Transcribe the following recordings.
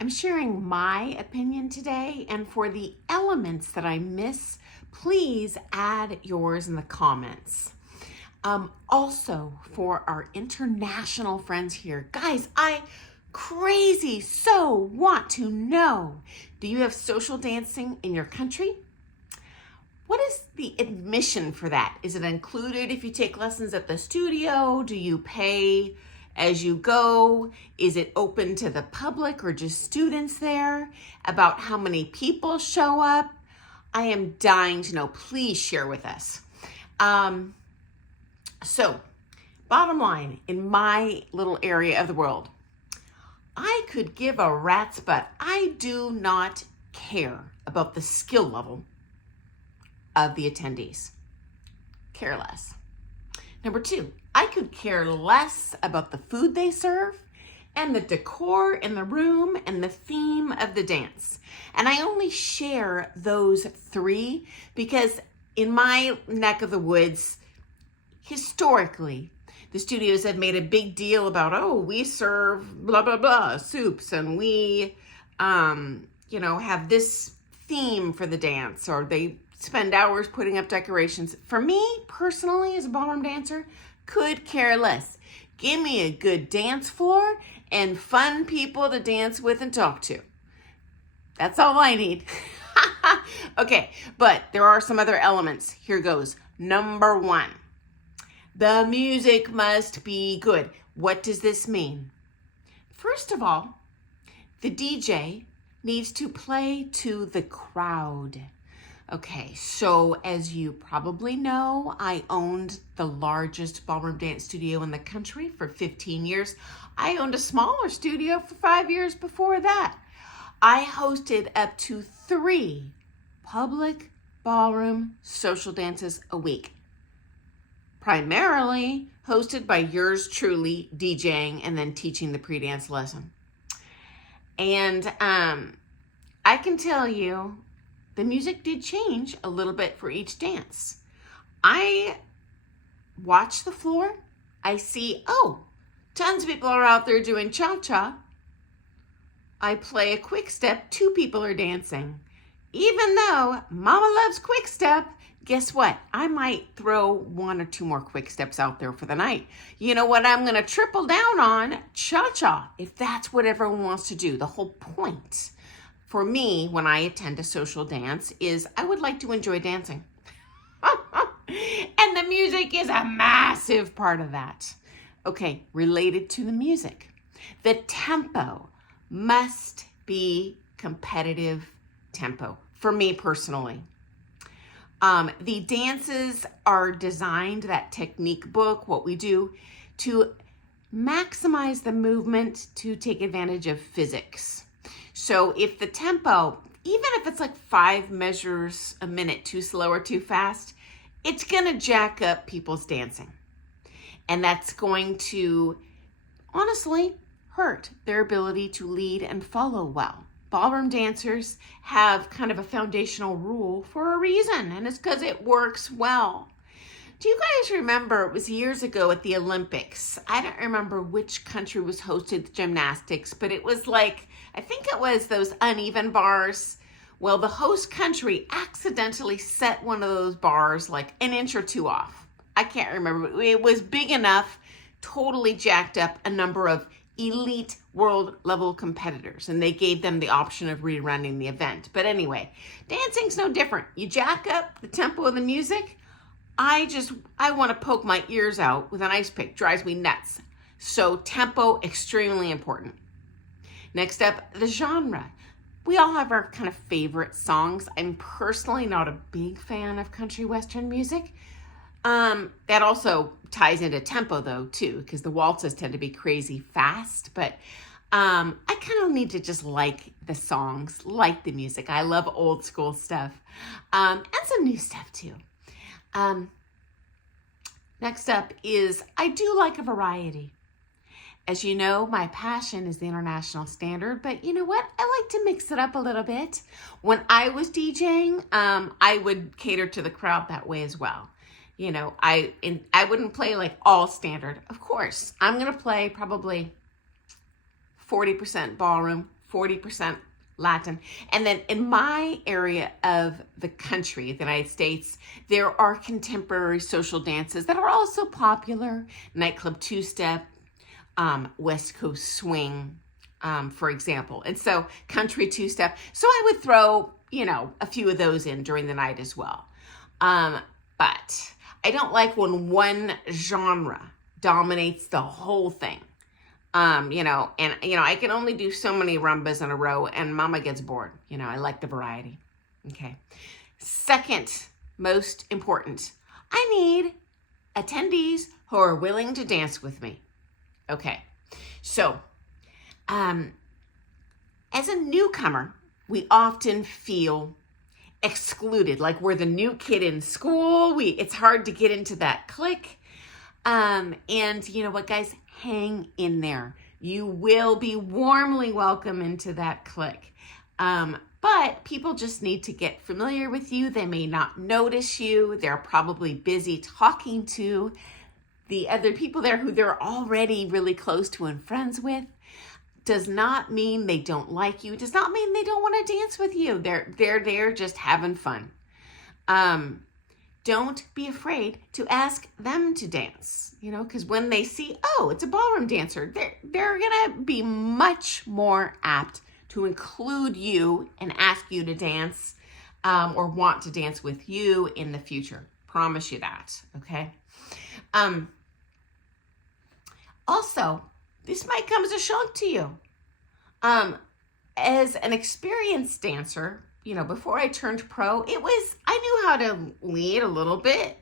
I'm sharing my opinion today, and for the elements that I miss, please add yours in the comments. Also, for our international friends here, guys, I so want to know, do you have social dancing in your country? What is the admission for that? Is it included if you take lessons at the studio? Do you pay as you go? Is it open to the public or just students there? About how many people show up? I am dying to know. Please share with us. So, bottom line, in my little area of the world, I could give a rat's butt. I do not care about the skill level of the attendees. Care less. Number two, I could care less about the food they serve and the decor in the room and the theme of the dance. And I only share those three because in my neck of the woods, historically, the studios have made a big deal about, oh, we serve blah, blah, blah, soups, and we, have this theme for the dance, or they spend hours putting up decorations. For me, personally, as a ballroom dancer, could care less. Give me a good dance floor and fun people to dance with and talk to. That's all I need. Okay, but there are some other elements. Here goes. Number one, the music must be good. What does this mean? First of all, the DJ needs to play to the crowd. Okay, so as you probably know, I owned the largest ballroom dance studio in the country for 15 years. I owned a smaller studio for 5 years before that. I hosted up to 3 public ballroom social dances a week, primarily hosted by yours truly, DJing and then teaching the pre-dance lesson. And I can tell you, the music did change a little bit for each dance. I watch the floor. I see, tons of people are out there doing cha-cha. I play a quick step. 2 people are dancing. Even though Mama loves quick step, guess what? I might throw 1 or 2 more quick steps out there for the night. You know what I'm going to triple down on? Cha-cha, if that's what everyone wants to do. The whole point for me, when I attend a social dance, is I would like to enjoy dancing. And the music is a massive part of that. Okay, related to the music, the tempo must be competitive tempo for me personally. The dances are designed, that technique book, what we do, to maximize the movement to take advantage of physics. So if the tempo, even if it's like 5 measures a minute too slow or too fast, it's going to jack up people's dancing. And that's going to, honestly, hurt their ability to lead and follow well. Ballroom dancers have kind of a foundational rule for a reason, and it's because it works well. Do you guys remember, it was years ago at the Olympics, I don't remember which country was hosted the gymnastics, but it was like, I think it was those uneven bars. Well, the host country accidentally set one of those bars like an inch or 2 off. I can't remember, but it was big enough, totally jacked up a number of elite world level competitors, and they gave them the option of rerunning the event. But anyway, dancing's no different. You jack up the tempo of the music. I want to poke my ears out with an ice pick. Drives me nuts. So tempo, extremely important. Next up, the genre. We all have our kind of favorite songs. I'm personally not a big fan of country western music. That also ties into tempo though too, because the waltzes tend to be crazy fast, but I kind of need to just like the songs, like the music. I love old school stuff, and some new stuff too. Next up is, I do like a variety. As you know, my passion is the international standard, but you know what? I like to mix it up a little bit. When I was DJing, I would cater to the crowd that way as well. You know, I wouldn't play like all standard. Of course, I'm going to play probably 40% ballroom, 40% Latin. And then in my area of the country, the United States, there are contemporary social dances that are also popular. Nightclub two-step, West Coast swing, for example. And so country two-step. So I would throw, a few of those in during the night as well. But I don't like when one genre dominates the whole thing. I can only do so many rumbas in a row and mama gets bored. I like the variety. Okay. Second most important, I need attendees who are willing to dance with me. Okay. So, as a newcomer, we often feel excluded, like we're the new kid in school. It's hard to get into that clique. And you know what, guys? Hang in there. You will be warmly welcome into that clique. But people just need to get familiar with you. They may not notice you. They're probably busy talking to the other people there who they're already really close to and friends with. Does not mean they don't like you. Does not mean they don't want to dance with you. They're there just having fun. Don't be afraid to ask them to dance, because when they see, oh, it's a ballroom dancer, they're going to be much more apt to include you and ask you to dance or want to dance with you in the future. Promise you that, okay? Also, this might come as a shock to you. As an experienced dancer, before I turned pro, I knew how to lead a little bit.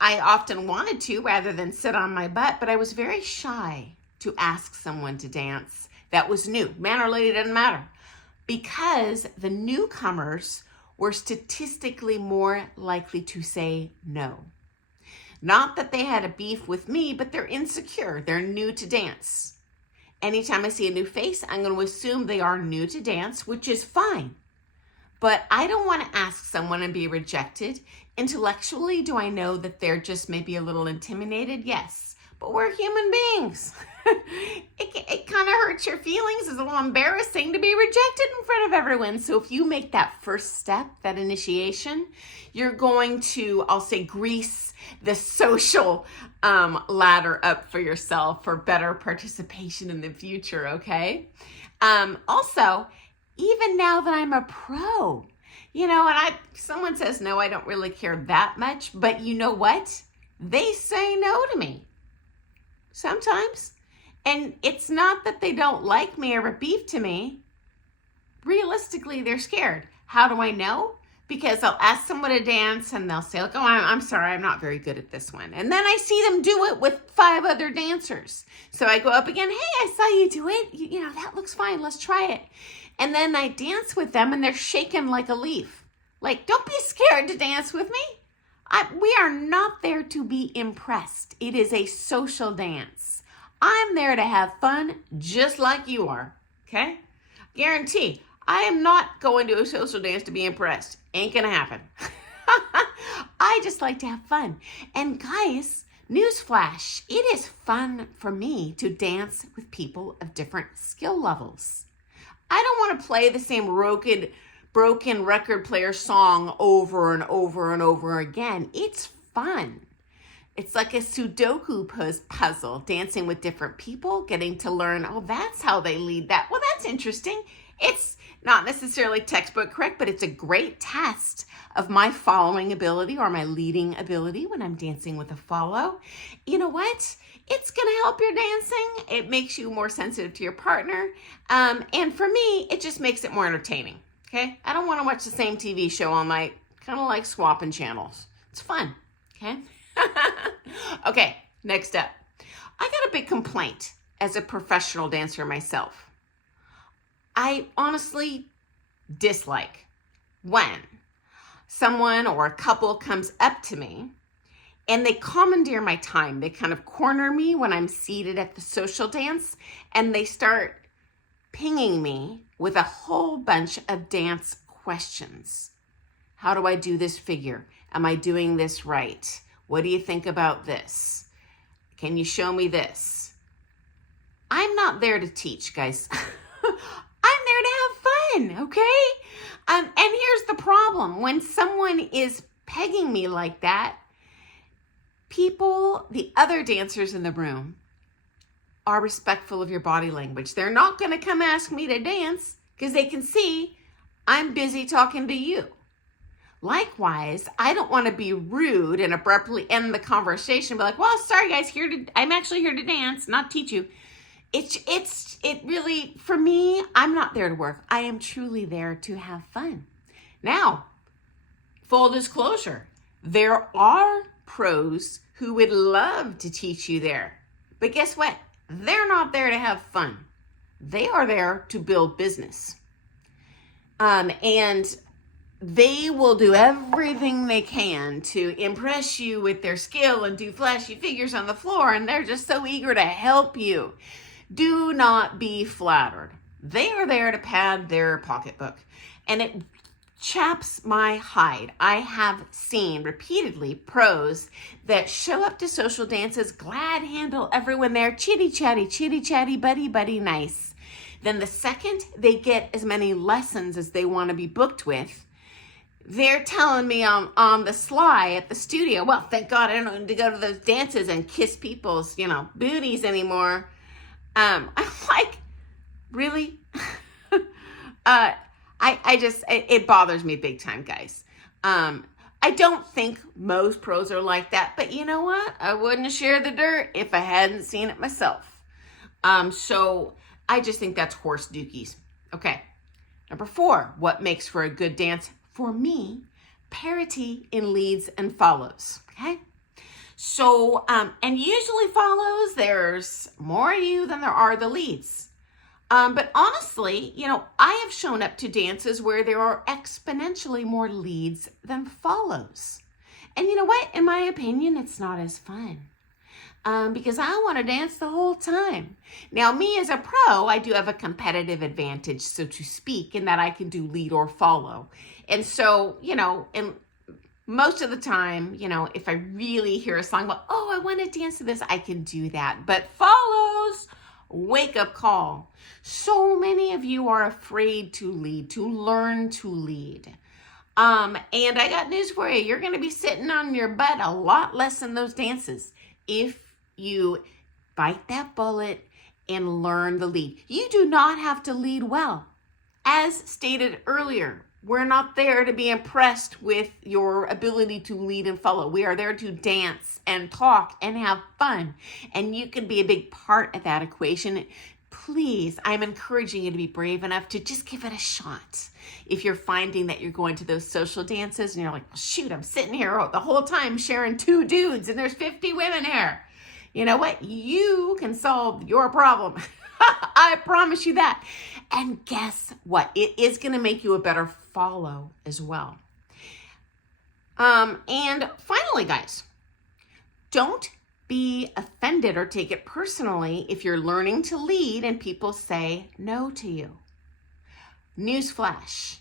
I often wanted to rather than sit on my butt, but I was very shy to ask someone to dance that was new. Man or lady, doesn't matter. Because the newcomers were statistically more likely to say no. Not that they had a beef with me, but they're insecure. They're new to dance. Anytime I see a new face, I'm going to assume they are new to dance, which is fine. But I don't want to ask someone and be rejected. Intellectually, do I know that they're just maybe a little intimidated? Yes, but we're human beings. It kind of hurts your feelings. It's a little embarrassing to be rejected in front of everyone. So if you make that first step, that initiation, you're going to, I'll say, grease the social ladder up for yourself for better participation in the future, okay? Also, even now that I'm a pro, and someone says, no, I don't really care that much, but you know what? They say no to me sometimes. And it's not that they don't like me or have beef to me. Realistically, they're scared. How do I know? Because I'll ask someone to dance and they'll say, oh, I'm sorry, I'm not very good at this one. And then I see them do it with 5 other dancers. So I go up again, hey, I saw you do it. That looks fine. Let's try it. And then I dance with them and they're shaking like a leaf. Like, don't be scared to dance with me. We are not there to be impressed. It is a social dance. I'm there to have fun just like you are, okay? Guarantee, I am not going to a social dance to be impressed. Ain't gonna happen. I just like to have fun. And guys, newsflash, it is fun for me to dance with people of different skill levels. I don't want to play the same broken record player song over and over and over again. It's fun. It's like a Sudoku puzzle, dancing with different people, getting to learn, oh, that's how they lead that. Well, that's interesting. It's not necessarily textbook correct, but it's a great test of my following ability or my leading ability when I'm dancing with a follow. You know what? It's going to help your dancing. It makes you more sensitive to your partner. And for me, it just makes it more entertaining. Okay? I don't want to watch the same TV show all night. Kind of like swapping channels. It's fun. Okay? Okay, next up. I got a big complaint as a professional dancer myself. I honestly dislike when someone or a couple comes up to me and they commandeer my time. They kind of corner me when I'm seated at the social dance and they start pinging me with a whole bunch of dance questions. How do I do this figure? Am I doing this right? What do you think about this? Can you show me this? I'm not there to teach, guys. fun, okay? And here's the problem. When someone is pegging me like that, people, the other dancers in the room, are respectful of your body language. They're not going to come ask me to dance because they can see I'm busy talking to you. Likewise, I don't want to be rude and abruptly end the conversation, be like, well, sorry guys, I'm actually here to dance, not teach you. It really, for me, I'm not there to work. I am truly there to have fun. Now, full disclosure, there are pros who would love to teach you there. But guess what? They're not there to have fun. They are there to build business. And they will do everything they can to impress you with their skill and do flashy figures on the floor. And they're just so eager to help you. Do not be flattered. They are there to pad their pocketbook. And it chaps my hide. I have seen repeatedly pros that show up to social dances, glad handle everyone there, chitty chatty, buddy nice. Then the second they get as many lessons as they want to be booked with, they're telling me on the sly at the studio, well, thank God I don't need to go to those dances and kiss people's, booties anymore. I'm like, really? It bothers me big time, guys. I don't think most pros are like that, but you know what? I wouldn't share the dirt if I hadn't seen it myself. So I just think that's horse dookies. Okay. Number 4, what makes for a good dance? For me, parity in leads and follows. Okay. So, and usually follows, there's more of you than there are the leads. But honestly, I have shown up to dances where there are exponentially more leads than follows. And you know what? In my opinion, it's not as fun. Because I want to dance the whole time. Now, me as a pro, I do have a competitive advantage, so to speak, in that I can do lead or follow. And so, and most of the time, if I really hear a song about, oh, I want to dance to this, I can do that. But follows, wake up call. So many of you are afraid to lead, to learn to lead. And I got news for you. You're going to be sitting on your butt a lot less in those dances if you bite that bullet and learn the lead. You do not have to lead well. As stated earlier, we're not there to be impressed with your ability to lead and follow. We are there to dance and talk and have fun. And you can be a big part of that equation. Please, I'm encouraging you to be brave enough to just give it a shot. If you're finding that you're going to those social dances and you're like, shoot, I'm sitting here the whole time sharing 2 dudes and there's 50 women here. You know what? You can solve your problem. I promise you that. And guess what? It is going to make you a better follow as well. And finally, guys, don't be offended or take it personally if you're learning to lead and people say no to you. Newsflash,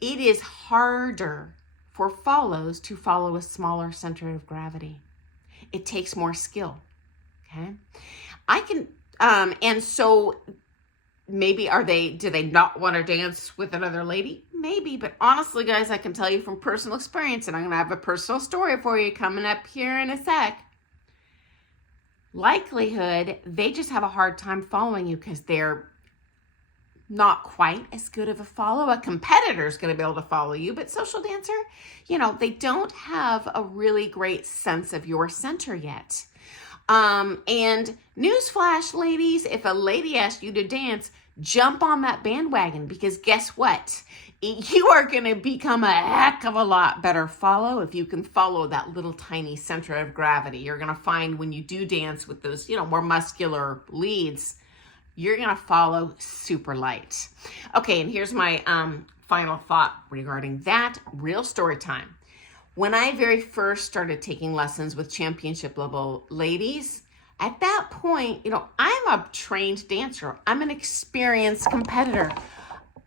it is harder for follows to follow a smaller center of gravity. It takes more skill. Okay. And so maybe do they not want to dance with another lady? Maybe, but honestly, guys, I can tell you from personal experience, and I'm going to have a personal story for you coming up here in a sec. Likelihood, they just have a hard time following you because they're not quite as good of a follow. A competitor is going to be able to follow you, but social dancer, they don't have a really great sense of your center yet. And newsflash, ladies, if a lady asks you to dance, jump on that bandwagon because guess what? You are going to become a heck of a lot better follow if you can follow that little tiny center of gravity. You're going to find when you do dance with those, more muscular leads, you're going to follow super light. Okay, and here's my final thought regarding that. Real story time. When I very first started taking lessons with championship level ladies, at that point, I'm a trained dancer. I'm an experienced competitor.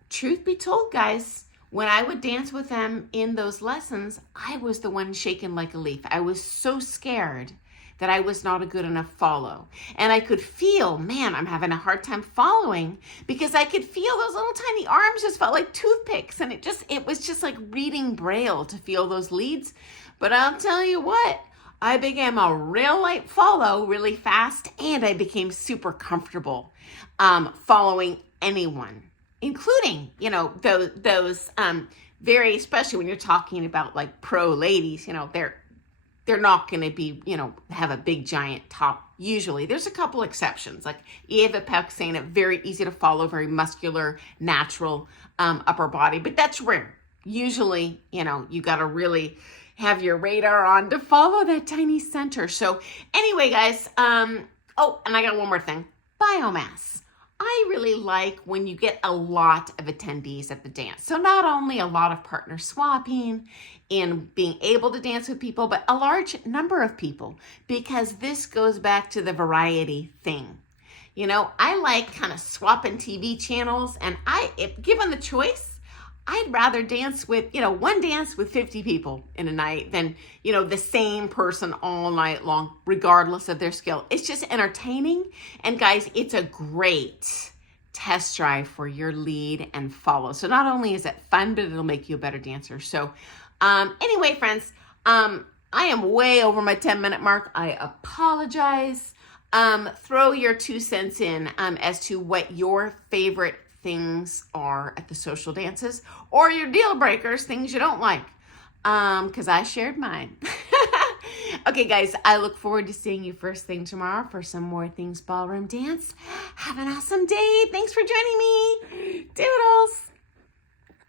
Truth be told, guys, when I would dance with them in those lessons, I was the one shaken like a leaf. I was so scared that I was not a good enough follow. And I could feel, man, I'm having a hard time following, because I could feel those little tiny arms just felt like toothpicks. And it was just like reading Braille to feel those leads. But I'll tell you what, I became a real light follow really fast, and I became super comfortable following anyone, including, those very, especially when you're talking about like pro ladies, they're not going to be, have a big giant top. Usually there's a couple exceptions, like Eva Peck-Saying, very easy to follow, very muscular, natural upper body, but that's rare. Usually, you got to really have your radar on to follow that tiny center. So anyway, guys, oh, and I got one more thing, biomass. I really like when you get a lot of attendees at the dance. So not only a lot of partner swapping and being able to dance with people, but a large number of people, because this goes back to the variety thing. I like kind of swapping TV channels, and if given the choice, I'd rather dance with, one dance with 50 people in a night than, the same person all night long, regardless of their skill. It's just entertaining. And guys, it's a great test drive for your lead and follow. So not only is it fun, but it'll make you a better dancer. So anyway, friends, I am way over my 10-minute mark. I apologize. Throw your 2 cents in as to what your favorite things are at the social dances, or your deal breakers, things you don't like, because I shared mine. Okay, guys, I look forward to seeing you first thing tomorrow for some more Things Ballroom Dance. Have an awesome day. Thanks for joining me. Doodles.